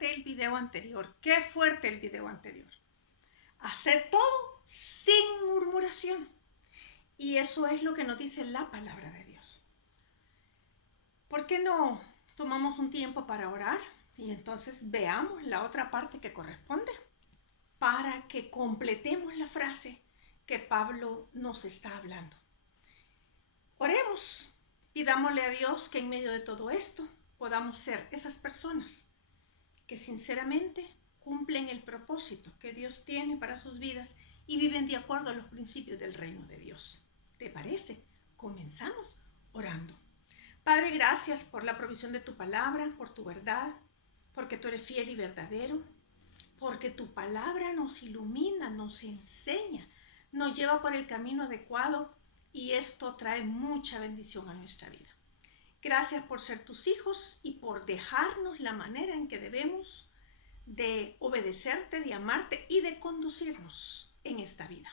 el video anterior. Qué fuerte el video anterior. Hacer todo sin murmuración. Y eso es lo que nos dice la palabra de Dios. ¿Por qué no tomamos un tiempo para orar? Y entonces veamos la otra parte que corresponde para que completemos la frase que Pablo nos está hablando. Oremos, pidámosle a Dios que en medio de todo esto podamos ser esas personas que sinceramente cumplen el propósito que Dios tiene para sus vidas y viven de acuerdo a los principios del reino de Dios. ¿Te parece? Comenzamos orando. Padre, gracias por la provisión de tu palabra, por tu verdad, porque tú eres fiel y verdadero, porque tu palabra nos ilumina, nos enseña, nos lleva por el camino adecuado y esto trae mucha bendición a nuestra vida. Gracias por ser tus hijos y por dejarnos la manera en que debemos de obedecerte, de amarte y de conducirnos en esta vida.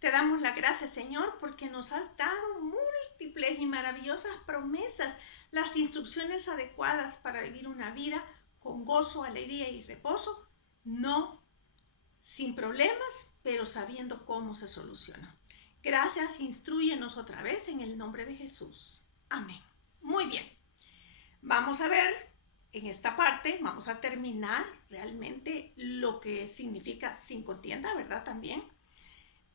Te damos la gracia, Señor, porque nos has dado múltiples y maravillosas promesas, las instrucciones adecuadas para vivir una vida con gozo, alegría y reposo, no sin problemas, pero sabiendo cómo se soluciona. Gracias, instrúyenos otra vez en el nombre de Jesús. Amén. Muy bien, vamos a ver en esta parte, vamos a terminar realmente lo que significa sin contienda, ¿verdad? También,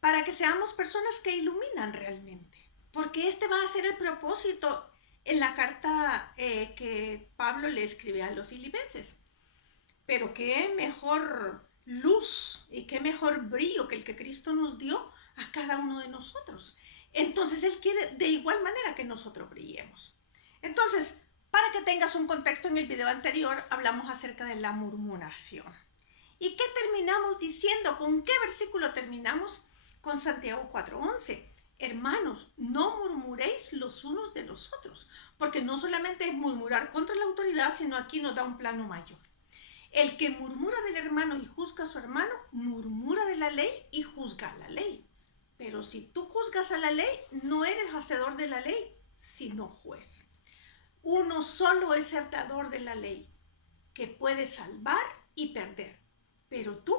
para que seamos personas que iluminan realmente, porque este va a ser el propósito en la carta que Pablo le escribe a los filipenses. Pero qué mejor luz y qué mejor brillo que el que Cristo nos dio a cada uno de nosotros. Entonces Él quiere de igual manera que nosotros brillemos. Entonces, para que tengas un contexto, en el video anterior hablamos acerca de la murmuración. ¿Y qué terminamos diciendo? ¿Con qué versículo terminamos? Con Santiago 4:11. Hermanos, no murmuréis los unos de los otros, porque no solamente es murmurar contra la autoridad, sino aquí nos da un plano mayor. El que murmura del hermano y juzga a su hermano, murmura de la ley y juzga la ley. Pero si tú juzgas a la ley, no eres hacedor de la ley, sino juez. Uno solo es hacedor de la ley, que puede salvar y perder. Pero tú,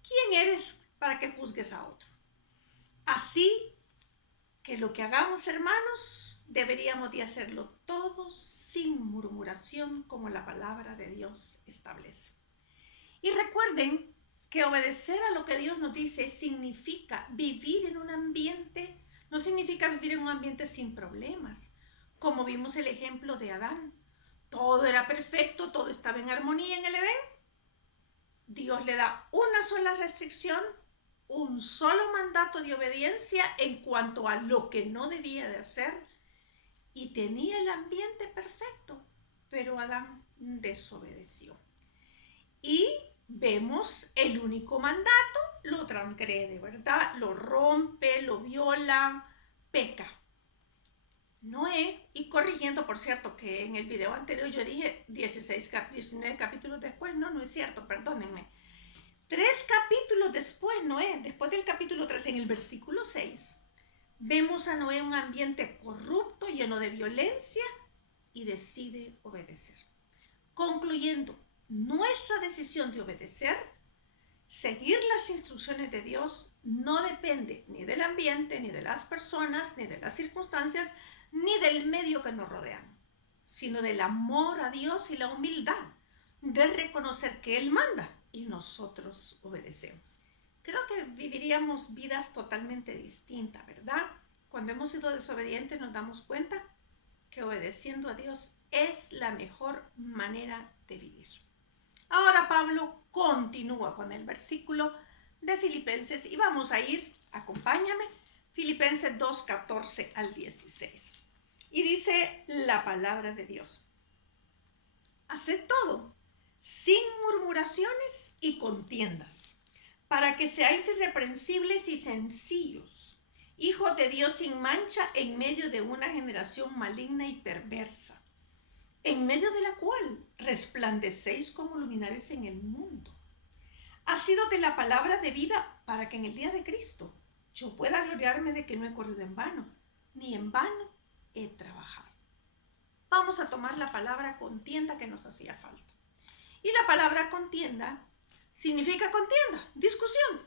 ¿quién eres para que juzgues a otro? Así que lo que hagamos, hermanos, deberíamos de hacerlo todos sin murmuración, como la palabra de Dios establece. Y recuerden que obedecer a lo que Dios nos dice significa vivir en un ambiente, no significa vivir en un ambiente sin problemas, como vimos el ejemplo de Adán. Todo era perfecto, todo estaba en armonía en el Edén. Dios le da una sola restricción, un solo mandato de obediencia en cuanto a lo que no debía de hacer, y tenía el ambiente perfecto, pero Adán desobedeció. Y vemos el único mandato, lo transgrede, ¿verdad? Lo rompe, lo viola, peca. Noé, y corrigiendo, por cierto, que en el video anterior yo dije 19 capítulos después, no es cierto, perdónenme. 3 capítulos después, Noé, después del capítulo 3, en el versículo 6, vemos a Noé en un ambiente corrupto, lleno de violencia, y decide obedecer. Concluyendo, nuestra decisión de obedecer, seguir las instrucciones de Dios, no depende ni del ambiente, ni de las personas, ni de las circunstancias, ni del medio que nos rodean, sino del amor a Dios y la humildad de reconocer que Él manda y nosotros obedecemos. Creo que viviríamos vidas totalmente distintas, ¿verdad? Cuando hemos sido desobedientes nos damos cuenta que obedeciendo a Dios es la mejor manera de vivir. Ahora Pablo continúa con el versículo de Filipenses y vamos a ir, acompáñame, Filipenses 2, 14 al 16. Y dice la palabra de Dios: haced todo sin murmuraciones y contiendas, para que seáis irreprensibles y sencillos, hijos de Dios sin mancha en medio de una generación maligna y perversa, en medio de la cual resplandecéis como luminares en el mundo. Ha sido de la palabra de vida para que en el día de Cristo yo pueda gloriarme de que no he corrido en vano, ni en vano he trabajado. Vamos a tomar la palabra contienda que nos hacía falta. Y la palabra contienda significa contienda, discusión,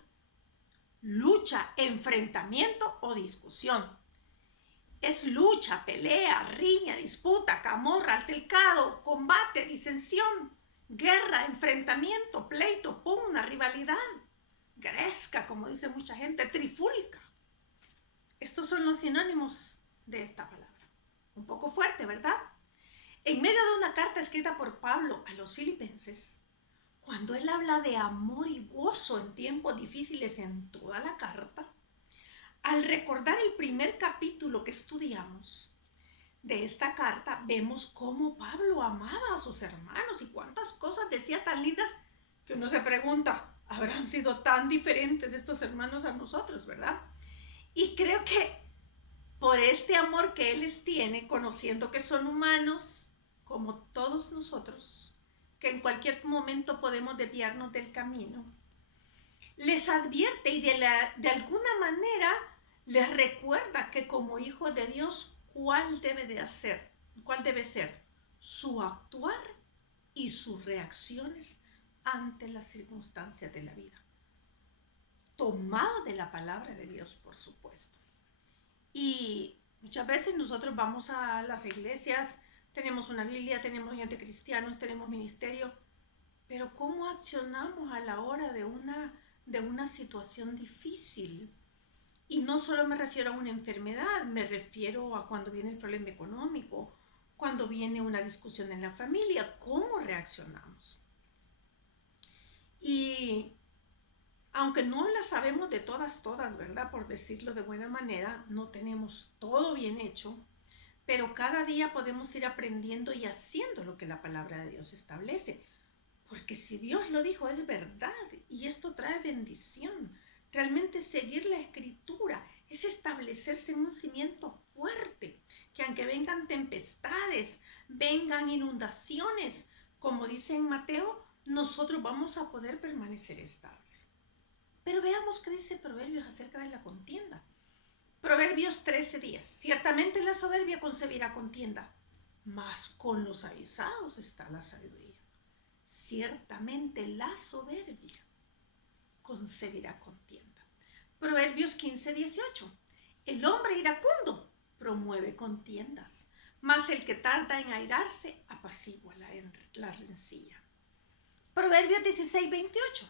lucha, enfrentamiento o discusión. Es lucha, pelea, riña, disputa, camorra, altercado, combate, disensión, guerra, enfrentamiento, pleito, pugna, rivalidad, gresca, como dice mucha gente, trifulca. Estos son los sinónimos de esta palabra. Un poco fuerte, ¿verdad? En medio de una carta escrita por Pablo a los filipenses, cuando él habla de amor y gozo en tiempos difíciles en toda la carta, al recordar el primer capítulo que estudiamos de esta carta, vemos cómo Pablo amaba a sus hermanos y cuántas cosas decía tan lindas que uno se pregunta, ¿habrán sido tan diferentes estos hermanos a nosotros, verdad? Y creo que por este amor que él les tiene, conociendo que son humanos como todos nosotros, que en cualquier momento podemos desviarnos del camino, les advierte y de alguna manera les recuerda que como hijos de Dios, cuál debe ser su actuar y sus reacciones ante las circunstancias de la vida. Tomado de la palabra de Dios, por supuesto. Y muchas veces nosotros vamos a las iglesias, tenemos una Biblia, tenemos gente cristianos, tenemos ministerio, pero ¿cómo accionamos a la hora de una situación difícil? Y no solo me refiero a una enfermedad, me refiero a cuando viene el problema económico, cuando viene una discusión en la familia, ¿cómo reaccionamos? Y aunque no las sabemos de todas, ¿verdad? Por decirlo de buena manera, no tenemos todo bien hecho, pero cada día podemos ir aprendiendo y haciendo lo que la palabra de Dios establece. Porque si Dios lo dijo, es verdad, y esto trae bendición. Realmente seguir la escritura es establecerse en un cimiento fuerte, que aunque vengan tempestades, vengan inundaciones, como dice en Mateo, nosotros vamos a poder permanecer estables. Pero veamos qué dice Proverbios acerca de la contienda. Proverbios 13:10. Ciertamente la soberbia concebirá contienda, mas con los avisados está la sabiduría. Ciertamente la soberbia concebirá contienda. Proverbios 15:18. El hombre iracundo promueve contiendas, mas el que tarda en airarse apacigua la rencilla. Proverbios 16:28.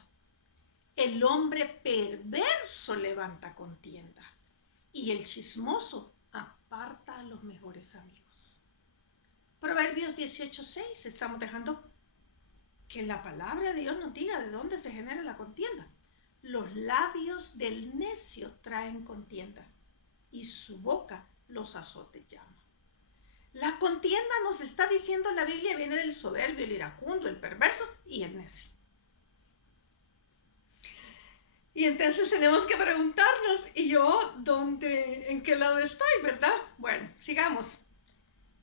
El hombre perverso levanta contienda y el chismoso aparta a los mejores amigos. Proverbios 18:6. Estamos dejando que la palabra de Dios nos diga de dónde se genera la contienda. Los labios del necio traen contienda y su boca los azotes llama. La contienda, nos está diciendo la Biblia, viene del soberbio, el iracundo, el perverso y el necio. Y entonces tenemos que preguntarnos, ¿y yo en qué lado estoy, verdad? Bueno, sigamos.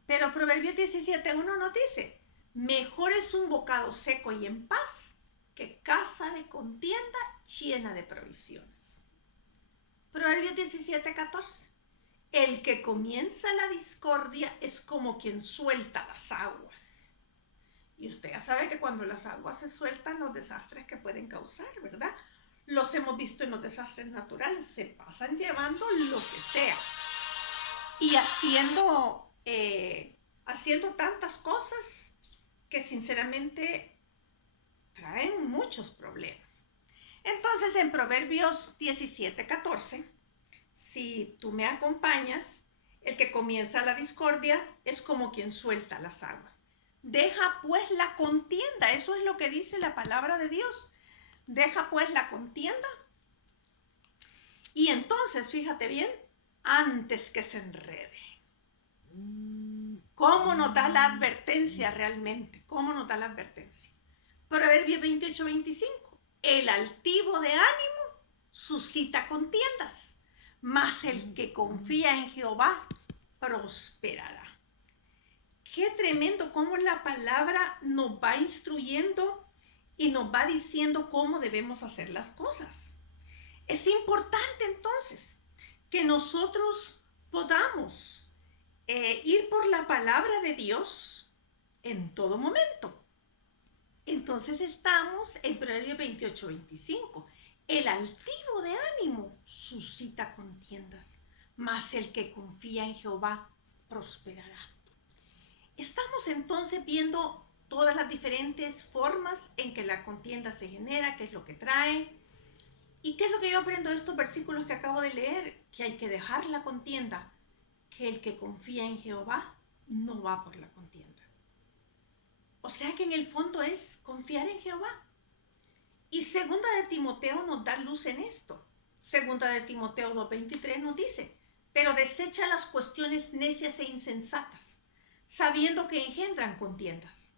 Pero Proverbios 17:1 nos dice, mejor es un bocado seco y en paz que casa de contienda llena de provisiones. Proverbios 17:14. El que comienza la discordia es como quien suelta las aguas. Y usted ya sabe que cuando las aguas se sueltan, los desastres que pueden causar, ¿verdad? Los hemos visto en los desastres naturales, se pasan llevando lo que sea. Y haciendo tantas cosas que sinceramente traen muchos problemas. Entonces en Proverbios 17:14, si tú me acompañas, el que comienza la discordia es como quien suelta las aguas. Deja pues la contienda, eso es lo que dice la palabra de Dios. Deja pues la contienda y entonces, fíjate bien, antes que se enrede. ¿Cómo nos da la advertencia realmente? ¿Cómo nos da la advertencia? Proverbios 28:25. El altivo de ánimo suscita contiendas, mas el que confía en Jehová prosperará. Qué tremendo cómo la palabra nos va instruyendo y nos va diciendo cómo debemos hacer las cosas. Es importante entonces que nosotros podamos ir por la palabra de Dios en todo momento. Entonces estamos en Proverbios 28-25. El altivo de ánimo suscita contiendas, mas el que confía en Jehová prosperará. Estamos entonces viendo todas las diferentes formas en que la contienda se genera, qué es lo que trae. ¿Y qué es lo que yo aprendo de estos versículos que acabo de leer? Que hay que dejar la contienda, que el que confía en Jehová no va por la contienda. O sea que en el fondo es confiar en Jehová. Y segunda de Timoteo nos da luz en esto. Segunda de Timoteo 2:23 nos dice, pero desecha las cuestiones necias e insensatas, sabiendo que engendran contiendas.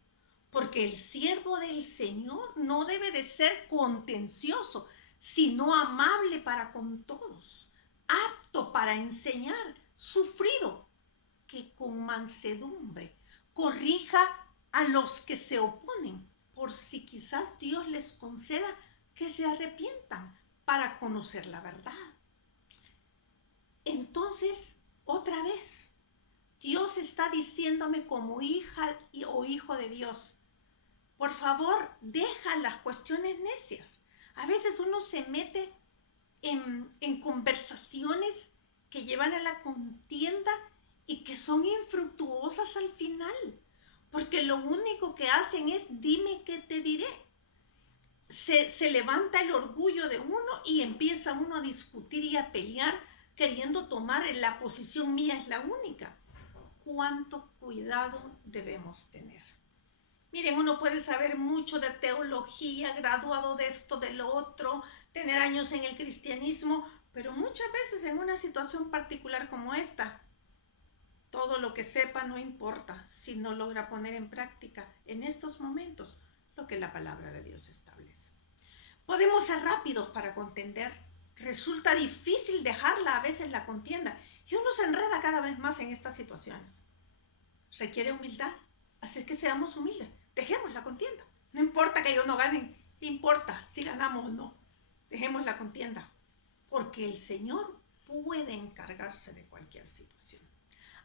Porque el siervo del Señor no debe de ser contencioso, sino amable para con todos, apto para enseñar, sufrido, que con mansedumbre corrija a los que se oponen, por si quizás Dios les conceda que se arrepientan para conocer la verdad. Entonces, otra vez, Dios está diciéndome como hija o hijo de Dios, por favor, deja las cuestiones necias. A veces uno se mete en conversaciones que llevan a la contienda y que son infructuosas al final, porque lo único que hacen es dime qué te diré. Se levanta el orgullo de uno y empieza uno a discutir y a pelear queriendo tomar la posición mía es la única. ¿Cuánto cuidado debemos tener? Miren, uno puede saber mucho de teología, graduado de esto, de lo otro, tener años en el cristianismo, pero muchas veces en una situación particular como esta, todo lo que sepa no importa si no logra poner en práctica en estos momentos lo que la palabra de Dios establece. Podemos ser rápidos para contender. Resulta difícil dejarla a veces la contienda y uno se enreda cada vez más en estas situaciones. Requiere humildad, así que seamos humildes. Dejemos la contienda. No importa que ellos no ganen, importa si ganamos o no. Dejemos la contienda, porque el Señor puede encargarse de cualquier situación.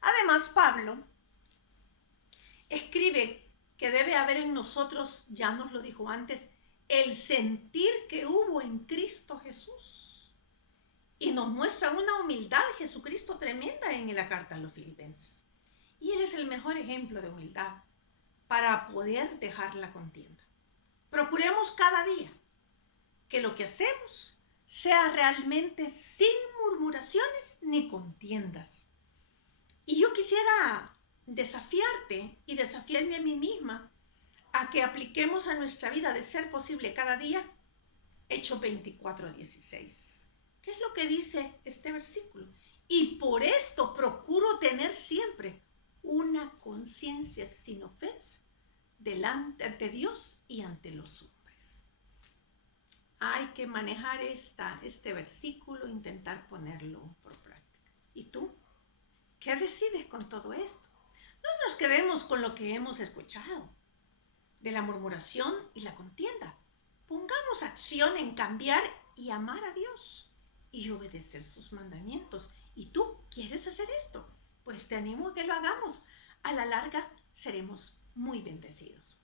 Además, Pablo escribe que debe haber en nosotros, ya nos lo dijo antes, el sentir que hubo en Cristo Jesús. Y nos muestra una humildad de Jesucristo tremenda en la carta a los Filipenses. Y Él es el mejor ejemplo de humildad para poder dejar la contienda. Procuremos cada día que lo que hacemos sea realmente sin murmuraciones ni contiendas. Y yo quisiera desafiarte y desafiarme a mí misma a que apliquemos a nuestra vida, de ser posible cada día, Hechos 24:16. ¿Qué es lo que dice este versículo? Y por esto procuro tener siempre una conciencia sin ofensa delante de Dios y ante los hombres. Hay que manejar este versículo, intentar ponerlo por práctica. ¿Y tú? ¿Qué decides con todo esto? No nos quedemos con lo que hemos escuchado de la murmuración y la contienda. Pongamos acción en cambiar y amar a Dios y obedecer sus mandamientos. ¿Y tú quieres hacer esto? Pues te animo a que lo hagamos. A la larga seremos muy bendecidos.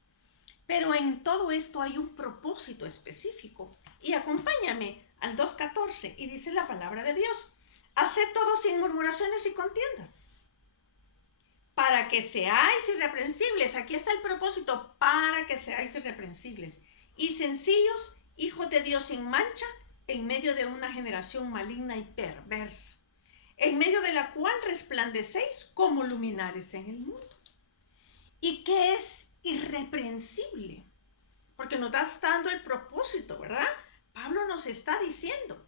Pero en todo esto hay un propósito específico. Y acompáñame al 2:14 y dice la palabra de Dios. Haced todo sin murmuraciones y contiendas, para que seáis irreprensibles. Aquí está el propósito, para que seáis irreprensibles y sencillos, hijos de Dios sin mancha, en medio de una generación maligna y perversa, en medio de la cual resplandecéis como luminares en el mundo. ¿Y qué es irreprensible? Porque nos está dando el propósito, ¿verdad? Pablo nos está diciendo,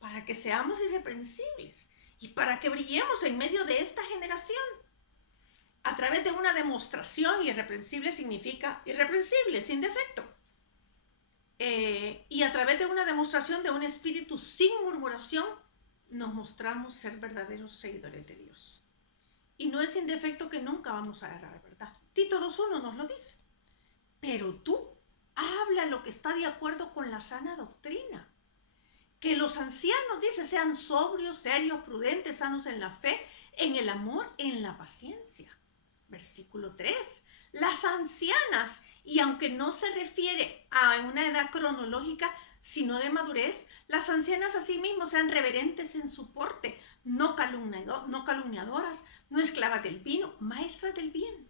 para que seamos irreprensibles y para que brillemos en medio de esta generación. A través de una demostración, irreprensible significa irreprensible, sin defecto. Y a través de una demostración de un espíritu sin murmuración, nos mostramos ser verdaderos seguidores de Dios. Y no es sin defecto que nunca vamos a errar, ¿verdad? Tito 2:1 nos lo dice. Pero tú habla lo que está de acuerdo con la sana doctrina. Que los ancianos, dice, sean sobrios, serios, prudentes, sanos en la fe, en el amor, en la paciencia. Versículo 3. Las ancianas Y aunque no se refiere a una edad cronológica, sino de madurez, las ancianas asimismo sean reverentes en su porte, no calumniadoras, no esclavas del vino, maestras del bien,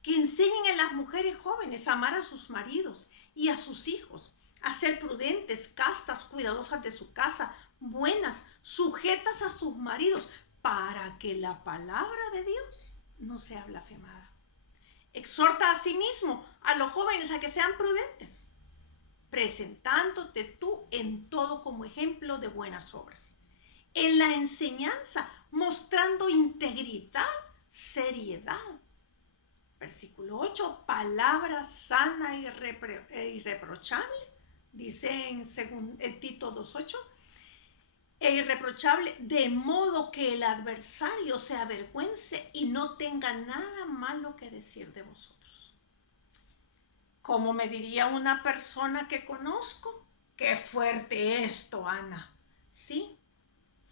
que enseñen a las mujeres jóvenes a amar a sus maridos y a sus hijos, a ser prudentes, castas, cuidadosas de su casa, buenas, sujetas a sus maridos, para que la palabra de Dios no sea blasfemada. Exhorta asimismo a los jóvenes a que sean prudentes, presentándote tú en todo como ejemplo de buenas obras. En la enseñanza, mostrando integridad, seriedad. Versículo 8, palabra sana e irreprochable, dice en Tito 2:8, e irreprochable, de modo que el adversario se avergüence y no tenga nada malo que decir de vosotros. Como me diría una persona que conozco, qué fuerte esto, Ana. Sí,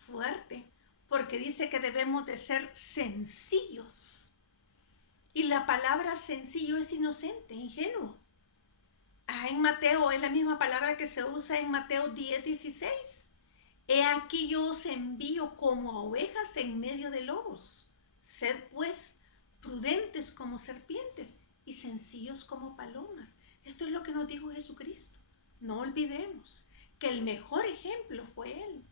fuerte, porque dice que debemos de ser sencillos. Y la palabra sencillo es inocente, ingenuo. En Mateo es la misma palabra que se usa en Mateo 10:16. He aquí yo os envío como a ovejas en medio de lobos. Sed pues prudentes como serpientes y sencillos como palomas. Esto es lo que nos dijo Jesucristo. No olvidemos que el mejor ejemplo fue Él.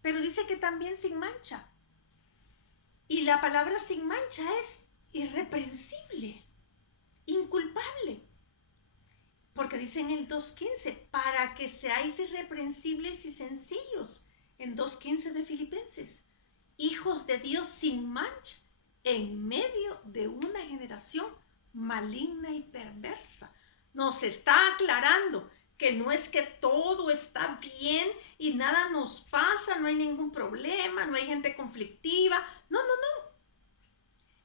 Pero dice que también sin mancha. Y la palabra sin mancha es irreprensible, inculpable. Porque dice en el 2:15, para que seáis irreprensibles y sencillos. En 2:15 de Filipenses, hijos de Dios sin mancha, en medio de una generación maligna y perversa. Nos está aclarando que no es que todo está bien y nada nos pasa, no hay ningún problema, no hay gente conflictiva. No.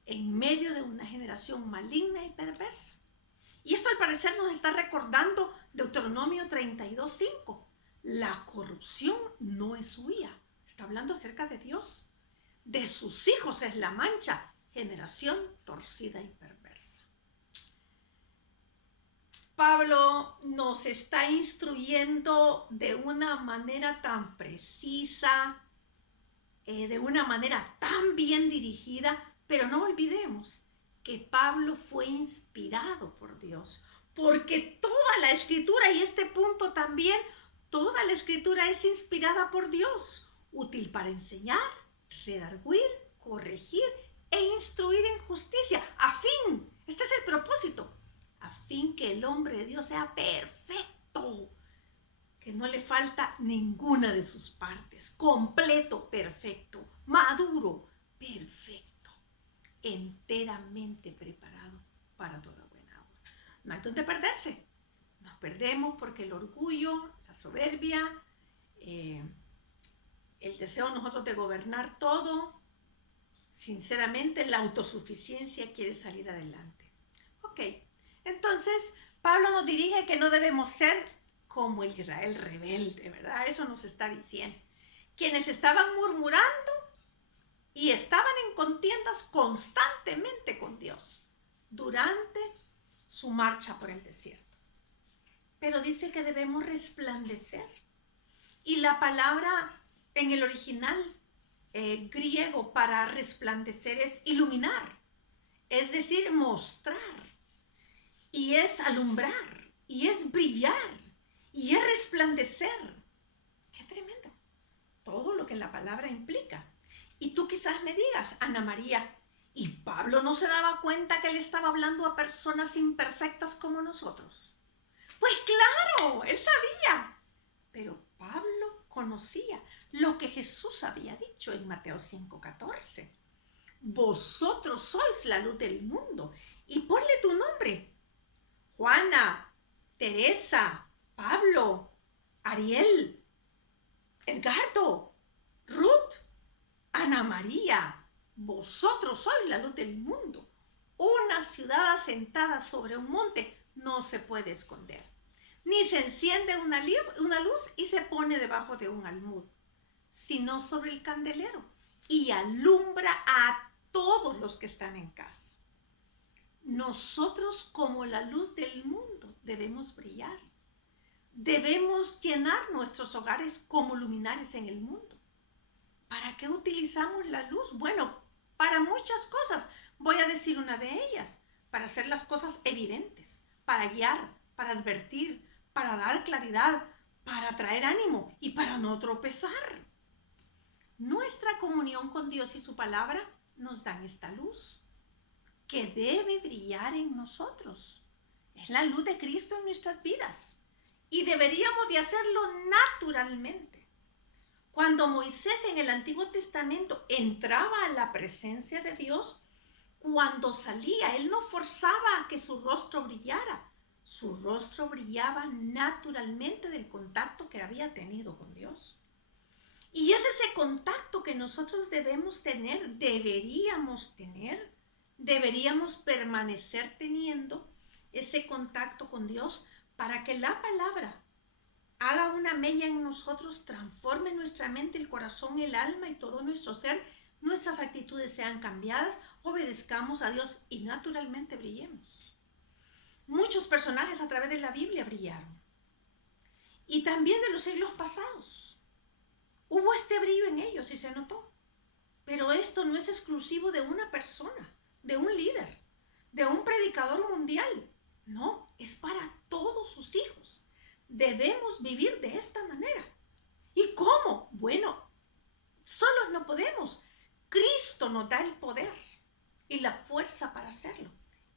En medio de una generación maligna y perversa. Y esto al parecer nos está recordando Deuteronomio 32:5. La corrupción no es suya. Está hablando acerca de Dios. De sus hijos es la mancha, generación torcida y perversa. Pablo nos está instruyendo de una manera tan precisa, de una manera tan bien dirigida, pero no olvidemos que Pablo fue inspirado por Dios, porque toda la escritura, y este punto también, toda la escritura es inspirada por Dios, útil para enseñar, redarguir, corregir e instruir en justicia, a fin, este es el propósito, a fin que el hombre de Dios sea perfecto, que no le falta ninguna de sus partes, completo, perfecto, maduro, perfecto, enteramente preparado para toda buena obra. No hay donde perderse. Nos perdemos porque el orgullo, la soberbia, el deseo de nosotros de gobernar todo, sinceramente la autosuficiencia quiere salir adelante. Ok, entonces Pablo nos dirige que no debemos ser como el Israel rebelde, ¿verdad? Eso nos está diciendo. Quienes estaban murmurando y estaban en contiendas constantemente con Dios durante su marcha por el desierto. Pero dice que debemos resplandecer. Y la palabra en el original griego para resplandecer es iluminar, es decir, mostrar, y es alumbrar, y es brillar, y es resplandecer. ¡Qué tremendo! Todo lo que la palabra implica. Y tú quizás me digas, Ana María, ¿y Pablo no se daba cuenta que él estaba hablando a personas imperfectas como nosotros? Pues claro, él sabía. Pero Pablo conocía lo que Jesús había dicho en Mateo 5:14. Vosotros sois la luz del mundo. Y ponle tu nombre. Juana, Teresa, Pablo, Ariel, Edgardo, Ruth, Ana María, vosotros sois la luz del mundo. Una ciudad asentada sobre un monte no se puede esconder. Ni se enciende una luz y se pone debajo de un almud, sino sobre el candelero y alumbra a todos los que están en casa. nosotros como la luz del mundo debemos brillar. Debemos llenar nuestros hogares como luminares en el mundo. ¿Para qué utilizamos la luz? Bueno, para muchas cosas. Voy a decir una de ellas. Para hacer las cosas evidentes, para guiar, para advertir, para dar claridad, para traer ánimo y para no tropezar. Nuestra comunión con Dios y su palabra nos dan esta luz que debe brillar en nosotros. Es la luz de Cristo en nuestras vidas y deberíamos de hacerlo naturalmente. Cuando Moisés en el Antiguo Testamento entraba a la presencia de Dios, cuando salía, él no forzaba a que su rostro brillara. Su rostro brillaba naturalmente del contacto que había tenido con Dios. Y es ese contacto que nosotros debemos tener, deberíamos permanecer teniendo ese contacto con Dios para que la palabra haga una mella en nosotros, transforme nuestra mente, el corazón, el alma y todo nuestro ser, nuestras actitudes sean cambiadas, obedezcamos a Dios y naturalmente brillemos. Muchos personajes a través de la Biblia brillaron. Y también de los siglos pasados. Hubo este brillo en ellos y se notó. Pero esto no es exclusivo de una persona, de un líder, de un predicador mundial. No, es para todos sus hijos. Debemos vivir de esta manera. ¿Y cómo? Bueno, solos no podemos. Cristo nos da el poder y la fuerza para hacerlo.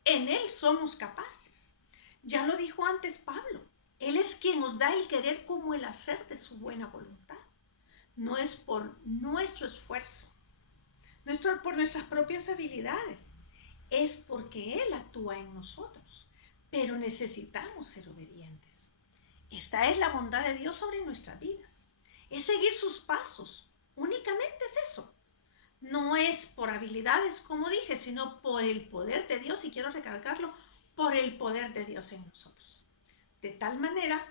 En Él somos capaces. Ya lo dijo antes Pablo. Él es quien nos da el querer como el hacer de su buena voluntad. No es por nuestro esfuerzo, no es por nuestras propias habilidades. Es porque Él actúa en nosotros. Pero necesitamos ser obedientes. Esta es la bondad de Dios sobre nuestras vidas. Es seguir sus pasos. Únicamente es eso. No es por habilidades, como dije, sino por el poder de Dios, y quiero recalcarlo, por el poder de Dios en nosotros. De tal manera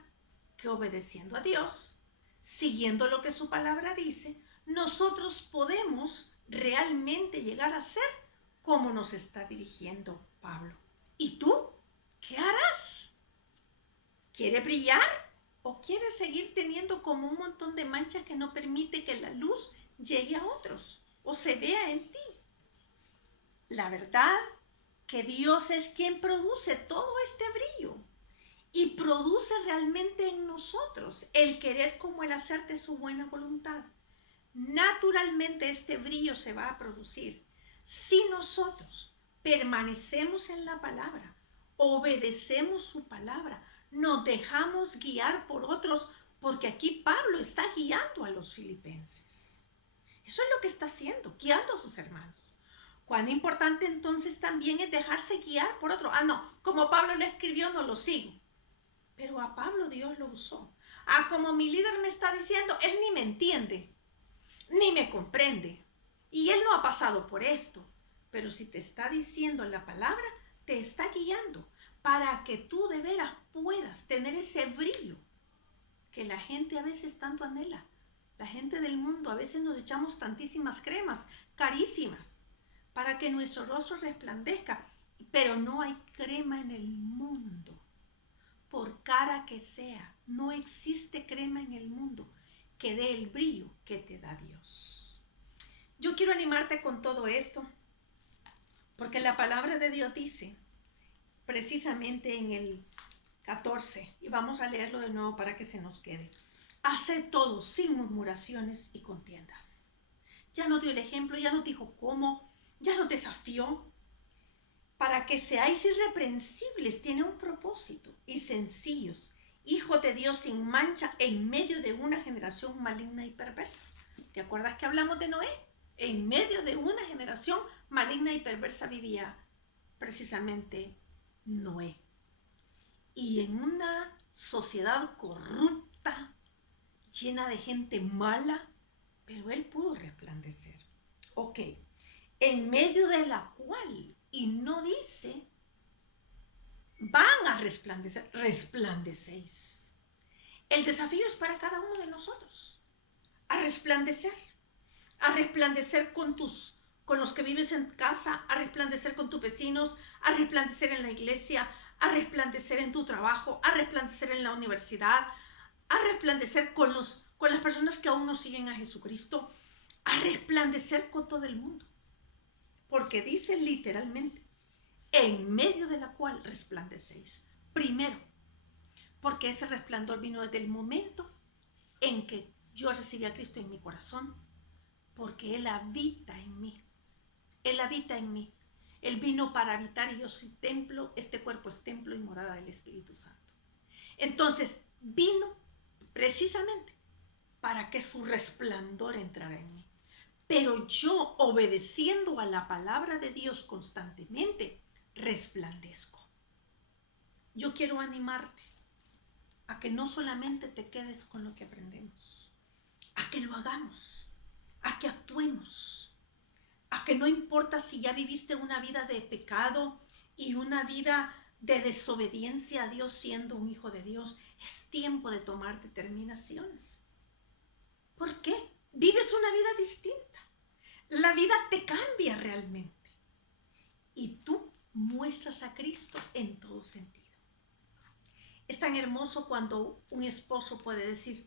que obedeciendo a Dios, siguiendo lo que su palabra dice, nosotros podemos realmente llegar a ser como nos está dirigiendo Pablo. ¿Y tú? ¿Qué harás? ¿Quieres brillar o quieres seguir teniendo como un montón de manchas que no permite que la luz llegue a otros o se vea en ti? La verdad que Dios es quien produce todo este brillo y produce realmente en nosotros el querer como el hacer de su buena voluntad. Naturalmente este brillo se va a producir si nosotros permanecemos en la palabra, obedecemos su palabra, nos dejamos guiar por otros, porque aquí Pablo está guiando a los filipenses. Eso es lo que está haciendo, guiando a sus hermanos. Cuán importante entonces también es dejarse guiar por otro. No, como Pablo lo escribió, no lo sigo. Pero a Pablo Dios lo usó. Como mi líder me está diciendo, él ni me entiende, ni me comprende. Y él no ha pasado por esto. Pero si te está diciendo la palabra, te está guiando para que tú de veras puedas tener ese brillo que la gente a veces tanto anhela. La gente del mundo a veces nos echamos tantísimas cremas, carísimas, para que nuestro rostro resplandezca. Pero no hay crema en el mundo. Por cara que sea, no existe crema en el mundo que dé el brillo que te da Dios. Yo quiero animarte con todo esto, porque la palabra de Dios dice, precisamente en el 14, y vamos a leerlo de nuevo para que se nos quede: haced todo sin murmuraciones y contiendas. Ya no dio el ejemplo, ya no dijo cómo, ya no desafió. Para que seáis irreprensibles, tiene un propósito, y sencillos, hijos de Dios sin mancha en medio de una generación maligna y perversa. ¿Te acuerdas que hablamos de Noé? En medio de una generación maligna y perversa vivía precisamente Noé. Y en una sociedad corrupta, llena de gente mala, pero él pudo resplandecer. Ok, en medio de la cual, y no dice, van a resplandecer, resplandecéis. El desafío es para cada uno de nosotros, a resplandecer con tus con los que vives en casa, a resplandecer con tus vecinos, a resplandecer en la iglesia, a resplandecer en tu trabajo, a resplandecer en la universidad, a resplandecer con las personas que aún no siguen a Jesucristo, a resplandecer con todo el mundo. Porque dice literalmente, en medio de la cual resplandecéis. Primero, porque ese resplandor vino desde el momento en que yo recibí a Cristo en mi corazón, porque Él habita en mí. Él habita en mí. Él vino para habitar y yo soy templo, este cuerpo es templo y morada del Espíritu Santo. Entonces, vino precisamente para que su resplandor entrara en mí. Pero yo, obedeciendo a la palabra de Dios constantemente, resplandezco. Yo quiero animarte a que no solamente te quedes con lo que aprendemos, a que lo hagamos, a que actuemos, a que no importa si ya viviste una vida de pecado y una vida de desobediencia a Dios siendo un hijo de Dios, es tiempo de tomar determinaciones. ¿Por qué? Vives una vida distinta. La vida te cambia realmente. Y tú muestras a Cristo en todo sentido. Es tan hermoso cuando un esposo puede decir,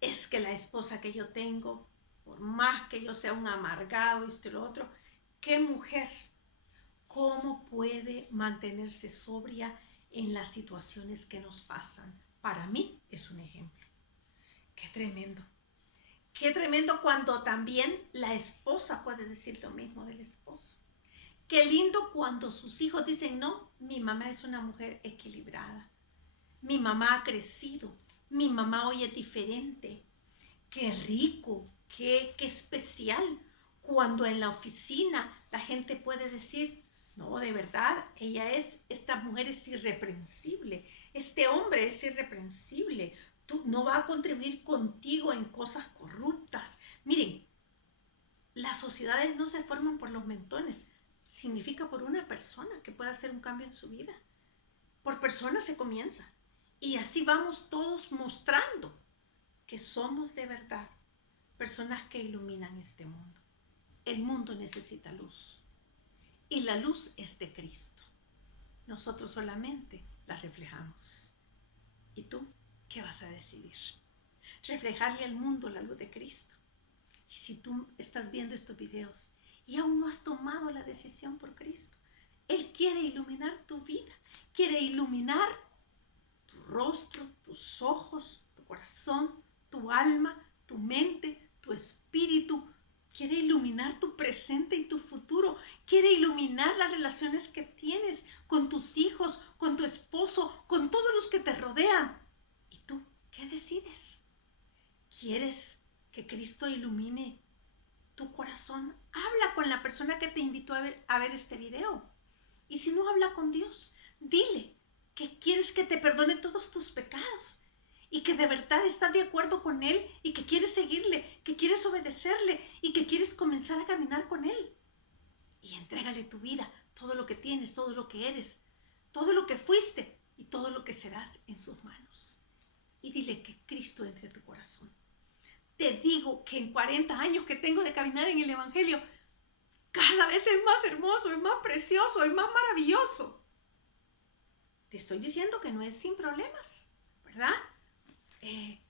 es que la esposa que yo tengo, por más que yo sea un amargado, esto y lo otro, ¿qué mujer? ¿Cómo puede mantenerse sobria en las situaciones que nos pasan? Para mí es un ejemplo. Qué tremendo. Qué tremendo cuando también la esposa puede decir lo mismo del esposo. Qué lindo cuando sus hijos dicen, no, mi mamá es una mujer equilibrada. Mi mamá ha crecido. Mi mamá hoy es diferente. Qué rico, qué especial cuando en la oficina la gente puede decir, no, de verdad, esta mujer es irreprensible, este hombre es irreprensible, tú no va a contribuir contigo en cosas corruptas. Miren, las sociedades no se forman por los mentones, significa por una persona que pueda hacer un cambio en su vida. Por personas se comienza y así vamos todos mostrando que somos de verdad personas que iluminan este mundo. El mundo necesita luz y la luz es de Cristo. Nosotros solamente la reflejamos. ¿Y tú qué vas a decidir? Reflejarle al mundo la luz de Cristo. Y si tú estás viendo estos videos y aún no has tomado la decisión por Cristo, Él quiere iluminar tu vida, quiere iluminar tu rostro, tus ojos, tu corazón, tu alma, tu mente, tu espíritu. Quiere iluminar tu presente y tu futuro. Quiere iluminar las relaciones que tienes con tus hijos, con tu esposo, con todos los que te rodean. ¿Y tú qué decides? ¿Quieres que Cristo ilumine tu corazón? Habla con la persona que te invitó a ver este video. Y si no, habla con Dios. Dile que quieres que te perdone todos tus pecados y que de verdad estás de acuerdo con Él y que quieres seguirle, que quieres obedecerle y que quieres comenzar a caminar con Él. Y entrégale tu vida, todo lo que tienes, todo lo que eres, todo lo que fuiste y todo lo que serás en sus manos. Y dile que Cristo entre a tu corazón. Te digo que en 40 años que tengo de caminar en el Evangelio, cada vez es más hermoso, es más precioso, es más maravilloso. Te estoy diciendo que no es sin problemas, ¿verdad? He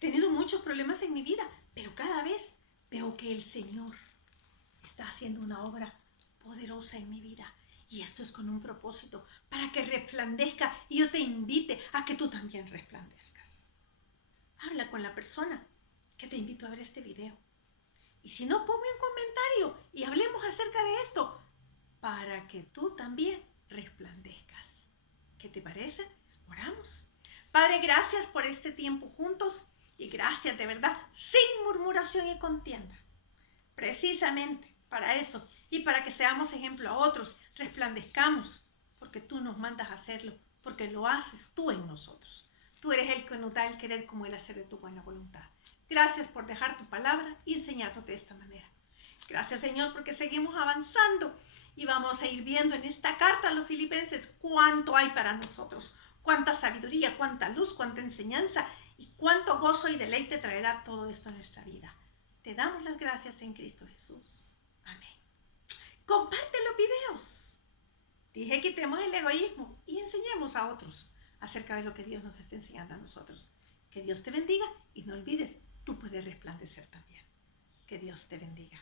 tenido muchos problemas en mi vida, pero cada vez veo que el Señor está haciendo una obra poderosa en mi vida. Y esto es con un propósito, para que resplandezca y yo te invite a que tú también resplandezcas. Habla con la persona que te invito a ver este video. Y si no, ponme un comentario y hablemos acerca de esto, para que tú también resplandezcas. ¿Qué te parece? Oramos. Padre, gracias por este tiempo juntos y gracias de verdad, sin murmuración y contienda. Precisamente para eso y para que seamos ejemplo a otros, resplandezcamos, porque tú nos mandas a hacerlo, porque lo haces tú en nosotros. Tú eres el que nos da el querer como el hacer de tu buena voluntad. Gracias por dejar tu palabra y enseñarnos de esta manera. Gracias, Señor, porque seguimos avanzando y vamos a ir viendo en esta carta a los filipenses cuánto hay para nosotros, cuánta sabiduría, cuánta luz, cuánta enseñanza y cuánto gozo y deleite traerá todo esto a nuestra vida. Te damos las gracias en Cristo Jesús. Amén. Comparte los videos. Dije, quitemos el egoísmo y enseñemos a otros acerca de lo que Dios nos está enseñando a nosotros. Que Dios te bendiga y no olvides, tú puedes resplandecer también. Que Dios te bendiga.